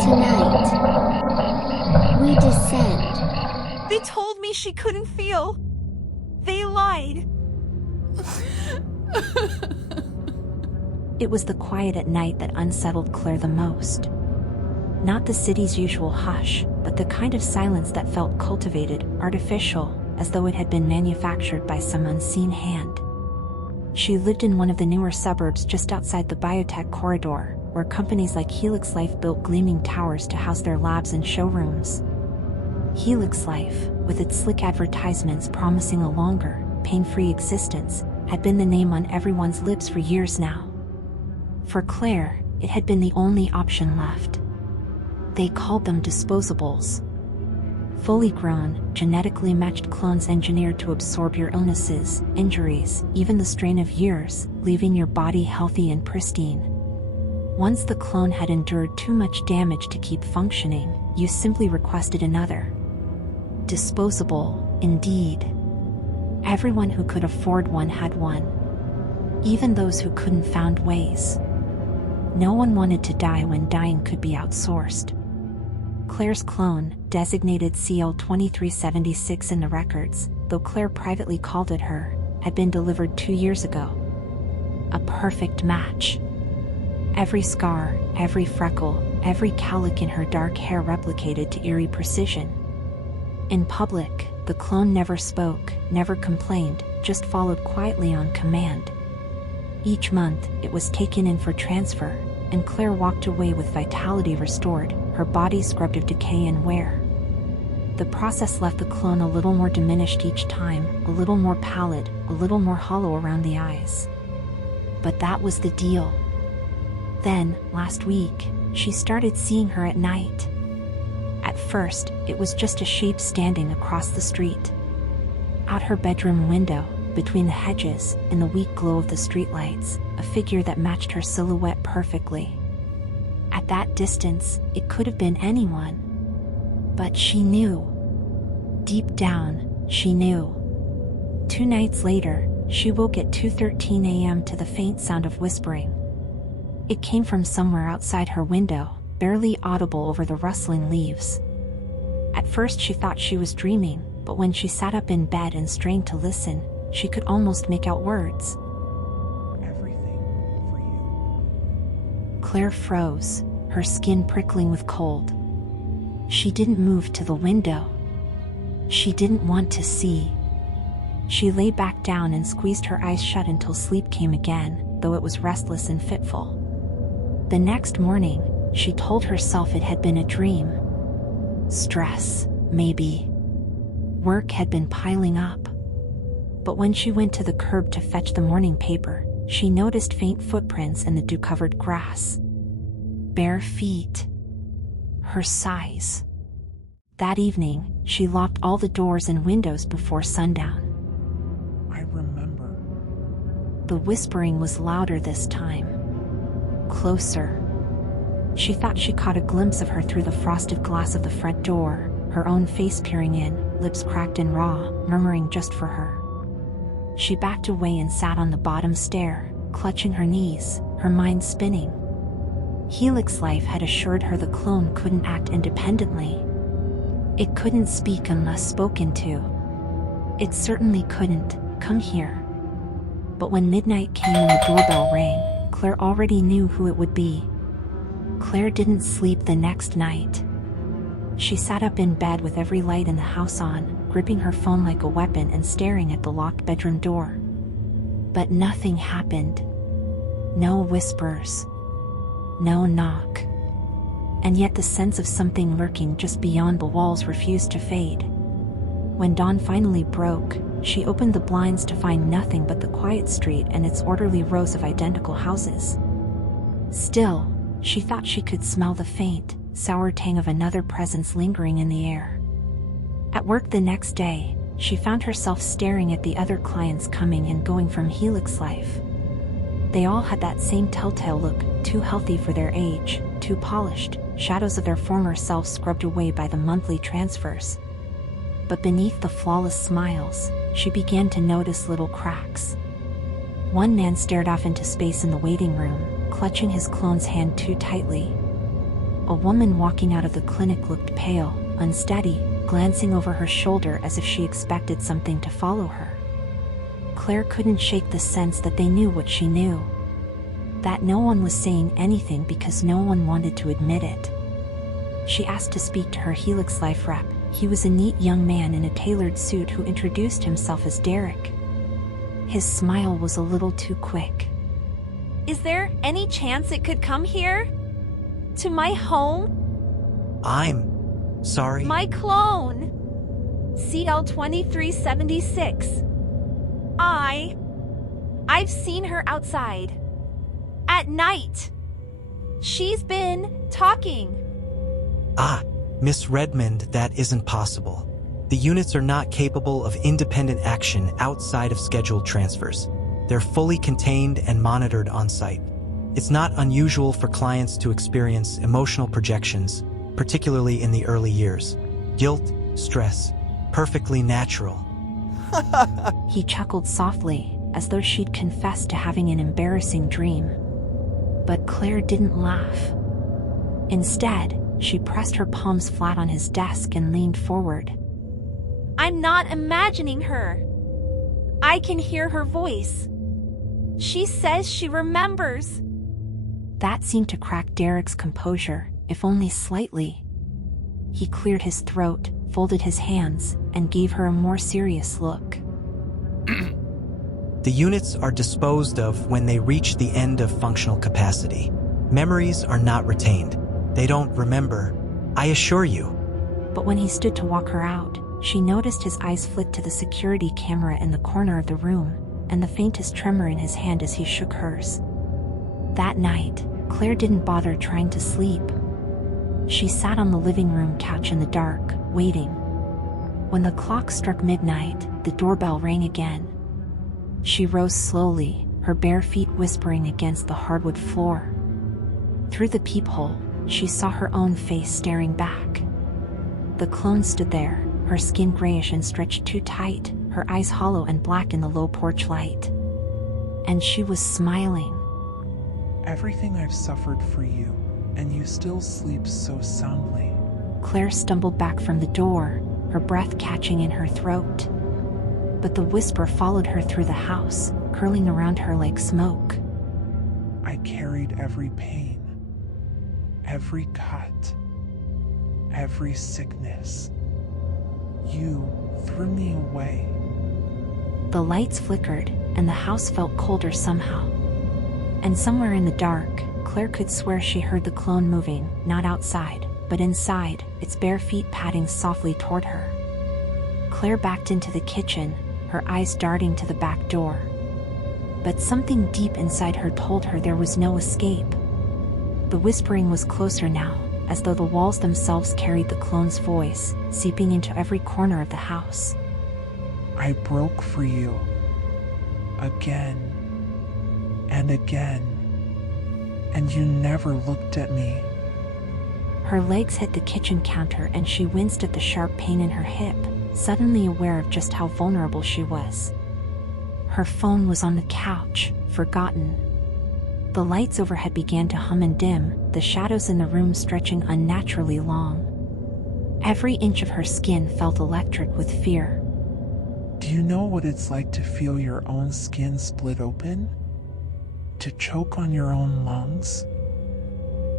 Tonight, we descend. They told me she couldn't feel. They lied. It was the quiet at night that unsettled Claire the most. Not the city's usual hush, but the kind of silence that felt cultivated, artificial, as though it had been manufactured by some unseen hand. She lived in one of the newer suburbs just outside the biotech corridor, where companies like Helix Life built gleaming towers to house their labs and showrooms. Helix Life, with its slick advertisements promising a longer, pain-free existence, had been the name on everyone's lips for years now. For Claire, it had been the only option left. They called them Disposables. Fully grown, genetically matched clones engineered to absorb your illnesses, injuries, even the strain of years, leaving your body healthy and pristine. Once the clone had endured too much damage to keep functioning, you simply requested another. Disposable, indeed. Everyone who could afford one had one. Even those who couldn't found ways. No one wanted to die when dying could be outsourced. Claire's clone, designated CL2376 in the records, though Claire privately called it her, had been delivered 2 years ago. A perfect match. Every scar, every freckle, every cowlick in her dark hair replicated to eerie precision. In public, the clone never spoke, never complained, just followed quietly on command. Each month, it was taken in for transfer, and Claire walked away with vitality restored, her body scrubbed of decay and wear. The process left the clone a little more diminished each time, a little more pallid, a little more hollow around the eyes. But that was the deal. Then, last week, she started seeing her at night. At first, it was just a shape standing across the street. Out her bedroom window, between the hedges, in the weak glow of the streetlights, a figure that matched her silhouette perfectly. At that distance, it could have been anyone. But she knew. Deep down, she knew. 2 nights later, she woke at 2:13 a.m. to the faint sound of whispering. It came from somewhere outside her window, barely audible over the rustling leaves. At first she thought she was dreaming, but when she sat up in bed and strained to listen, she could almost make out words. Everything for you. Claire froze, her skin prickling with cold. She didn't move to the window. She didn't want to see. She lay back down and squeezed her eyes shut until sleep came again, though it was restless and fitful. The next morning, she told herself it had been a dream. Stress, maybe. Work had been piling up. But when she went to the curb to fetch the morning paper, she noticed faint footprints in the dew-covered grass. Bare feet. Her size. That evening, she locked all the doors and windows before sundown. I remember. The whispering was louder this time. Closer. She thought she caught a glimpse of her through the frosted glass of the front door, her own face peering in, lips cracked and raw, murmuring just for her. She backed away and sat on the bottom stair, clutching her knees, her mind spinning. Helix Life had assured her the clone couldn't act independently. It couldn't speak unless spoken to. It certainly couldn't, come here. But when midnight came and the doorbell rang, Claire already knew who it would be. Claire didn't sleep the next night. She sat up in bed with every light in the house on, gripping her phone like a weapon and staring at the locked bedroom door. But nothing happened. No whispers. No knock. And yet the sense of something lurking just beyond the walls refused to fade. When dawn finally broke, she opened the blinds to find nothing but the quiet street and its orderly rows of identical houses. Still, she thought she could smell the faint, sour tang of another presence lingering in the air. At work the next day, she found herself staring at the other clients coming and going from Helix Life. They all had that same telltale look, too healthy for their age, too polished, shadows of their former selves scrubbed away by the monthly transfers. But beneath the flawless smiles, she began to notice little cracks. One man stared off into space in the waiting room, clutching his clone's hand too tightly. A woman walking out of the clinic looked pale, unsteady, glancing over her shoulder as if she expected something to follow her. Claire couldn't shake the sense that they knew what she knew. That no one was saying anything because no one wanted to admit it. She asked to speak to her Helix Life rep. He was a neat young man in a tailored suit who introduced himself as Derek. His smile was a little too quick. Is there any chance it could come here? To my home? I'm sorry. My clone! CL2376. I've seen her outside. At night. She's been talking. Ah, Miss Redmond, that isn't possible. The units are not capable of independent action outside of scheduled transfers. They're fully contained and monitored on-site. It's not unusual for clients to experience emotional projections, particularly in the early years. Guilt, stress, perfectly natural. He chuckled softly, as though she'd confessed to having an embarrassing dream. But Claire didn't laugh. Instead, she pressed her palms flat on his desk and leaned forward. I'm not imagining her. I can hear her voice. She says she remembers. That seemed to crack Derek's composure, if only slightly. He cleared his throat, folded his hands, and gave her a more serious look. The units are disposed of when they reach the end of functional capacity. Memories are not retained. They don't remember, I assure you. But when he stood to walk her out, she noticed his eyes flick to the security camera in the corner of the room, and the faintest tremor in his hand as he shook hers. That night, Claire didn't bother trying to sleep. She sat on the living room couch in the dark, waiting. When the clock struck midnight, the doorbell rang again. She rose slowly, her bare feet whispering against the hardwood floor. Through the peephole, she saw her own face staring back. The clone stood there, her skin grayish and stretched too tight, her eyes hollow and black in the low porch light. And she was smiling. Everything I've suffered for you, and you still sleep so soundly. Claire stumbled back from the door, her breath catching in her throat. But the whisper followed her through the house, curling around her like smoke. I carried every pain, every cut, every sickness. You threw me away. The lights flickered, and the house felt colder somehow. And somewhere in the dark, Claire could swear she heard the clone moving, not outside, but inside, its bare feet padding softly toward her. Claire backed into the kitchen, her eyes darting to the back door. But something deep inside her told her there was no escape. The whispering was closer now, as though the walls themselves carried the clone's voice, seeping into every corner of the house. I broke for you. Again. And again. And you never looked at me. Her legs hit the kitchen counter and she winced at the sharp pain in her hip, suddenly aware of just how vulnerable she was. Her phone was on the couch, forgotten. The lights overhead began to hum and dim, the shadows in the room stretching unnaturally long. Every inch of her skin felt electric with fear. Do you know what it's like to feel your own skin split open? To choke on your own lungs?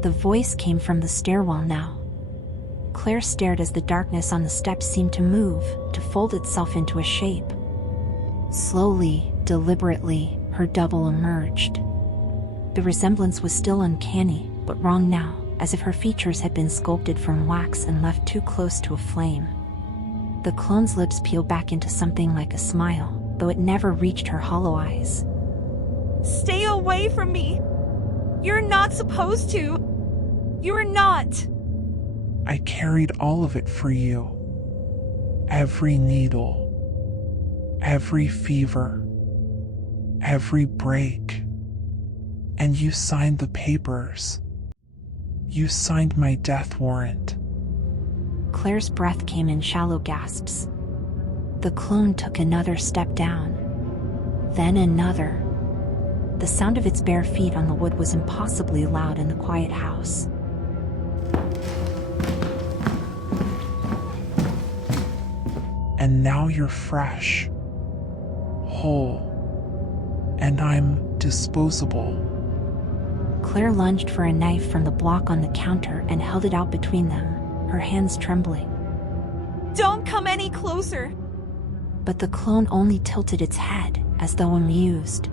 The voice came from the stairwell now. Claire stared as the darkness on the steps seemed to move, to fold itself into a shape. Slowly, deliberately, her double emerged. The resemblance was still uncanny, but wrong now, as if her features had been sculpted from wax and left too close to a flame. The clone's lips peeled back into something like a smile, though it never reached her hollow eyes. Stay away from me! You're not supposed to! You're not! I carried all of it for you. Every needle. Every fever. Every break. And you signed the papers. You signed my death warrant. Claire's breath came in shallow gasps. The clone took another step down. Then another. The sound of its bare feet on the wood was impossibly loud in the quiet house. And now you're fresh, whole, and I'm disposable. Claire lunged for a knife from the block on the counter and held it out between them, her hands trembling. Don't come any closer. But the clone only tilted its head, as though amused.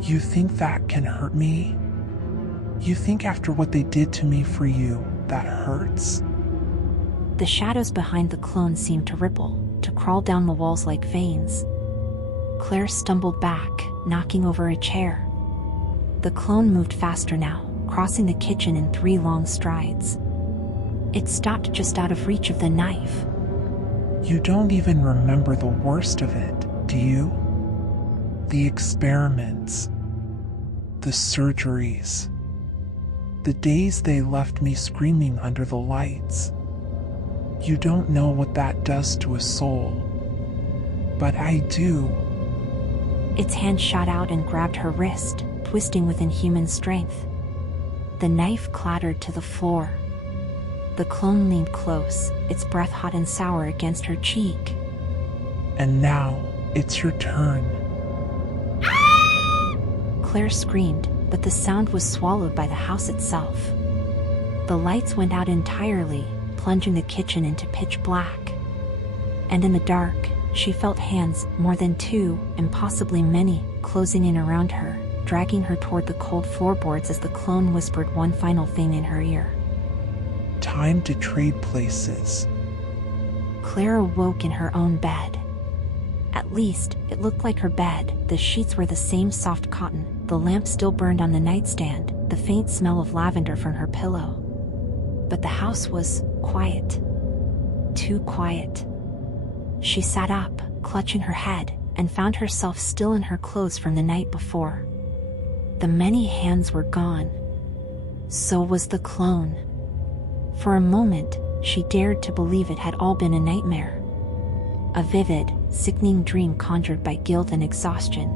You think that can hurt me? You think after what they did to me for you, that hurts? The shadows behind the clone seemed to ripple, to crawl down the walls like veins. Claire stumbled back, knocking over a chair. The clone moved faster now, crossing the kitchen in 3 long strides. It stopped just out of reach of the knife. You don't even remember the worst of it, do you? The experiments, the surgeries, the days they left me screaming under the lights. You don't know what that does to a soul, but I do. Its hand shot out and grabbed her wrist, twisting with inhuman strength. The knife clattered to the floor. The clone leaned close, its breath hot and sour against her cheek. And now, it's your turn. Claire screamed, but the sound was swallowed by the house itself. The lights went out entirely, plunging the kitchen into pitch black. And in the dark, she felt hands, more than 2, impossibly many, closing in around her, dragging her toward the cold floorboards as the clone whispered one final thing in her ear. Time to trade places. Claire awoke in her own bed. At least, it looked like her bed. The sheets were the same soft cotton, the lamp still burned on the nightstand, the faint smell of lavender from her pillow. But the house was quiet. Too quiet. She sat up, clutching her head, and found herself still in her clothes from the night before. The many hands were gone. So was the clone. For a moment, she dared to believe it had all been a nightmare. A vivid, sickening dream conjured by guilt and exhaustion.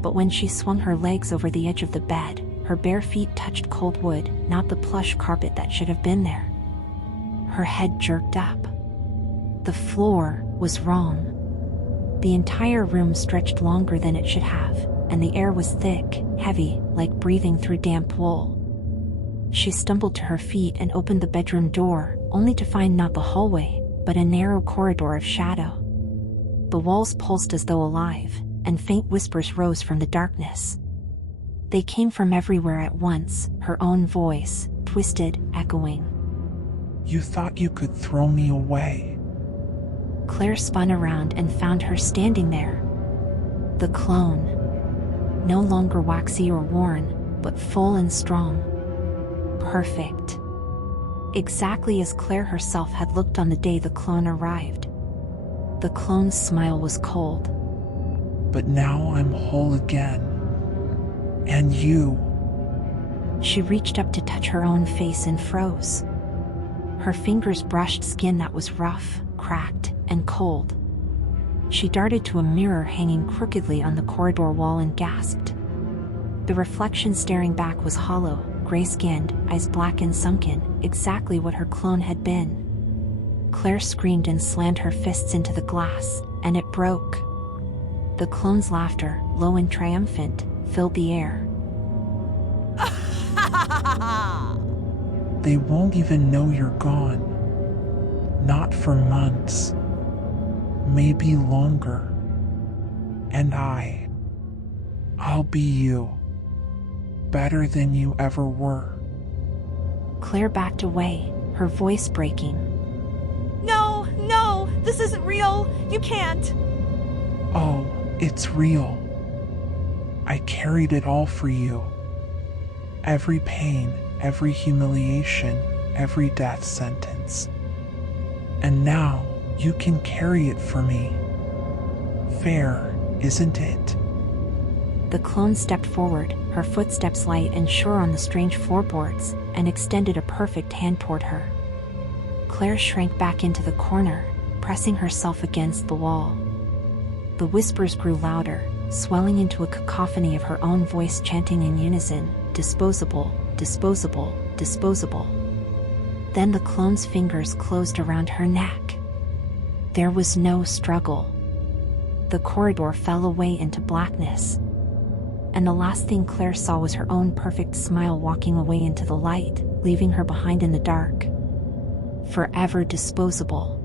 But when she swung her legs over the edge of the bed, her bare feet touched cold wood, not the plush carpet that should have been there. Her head jerked up. The floor was wrong. The entire room stretched longer than it should have, and the air was thick, heavy, like breathing through damp wool. She stumbled to her feet and opened the bedroom door, only to find not the hallway, but a narrow corridor of shadow. The walls pulsed as though alive, and faint whispers rose from the darkness. They came from everywhere at once, her own voice, twisted, echoing. You thought you could throw me away. Claire spun around and found her standing there. The clone. No longer waxy or worn, but full and strong. Perfect. Exactly as Claire herself had looked on the day the clone arrived. The clone's smile was cold. But now I'm whole again. And you. She reached up to touch her own face and froze. Her fingers brushed skin that was rough, cracked, and cold. She darted to a mirror hanging crookedly on the corridor wall and gasped. The reflection staring back was hollow, gray-skinned, eyes black and sunken, exactly what her clone had been. Claire screamed and slammed her fists into the glass, and it broke. The clone's laughter, low and triumphant, filled the air. They won't even know you're gone. Not for months. Maybe longer. And I'll be you. Better than you ever were. Claire backed away, her voice breaking. No, this isn't real. You can't. Oh, it's real. I carried it all for you. Every pain, every humiliation, every death sentence. And now you can carry it for me. Fair, isn't it? The clone stepped forward, her footsteps light and sure on the strange floorboards, and extended a perfect hand toward her. Claire shrank back into the corner, pressing herself against the wall. The whispers grew louder, swelling into a cacophony of her own voice chanting in unison, "Disposable, disposable, disposable." Then the clone's fingers closed around her neck. There was no struggle. The corridor fell away into blackness, and the last thing Claire saw was her own perfect smile walking away into the light, leaving her behind in the dark. Forever disposable.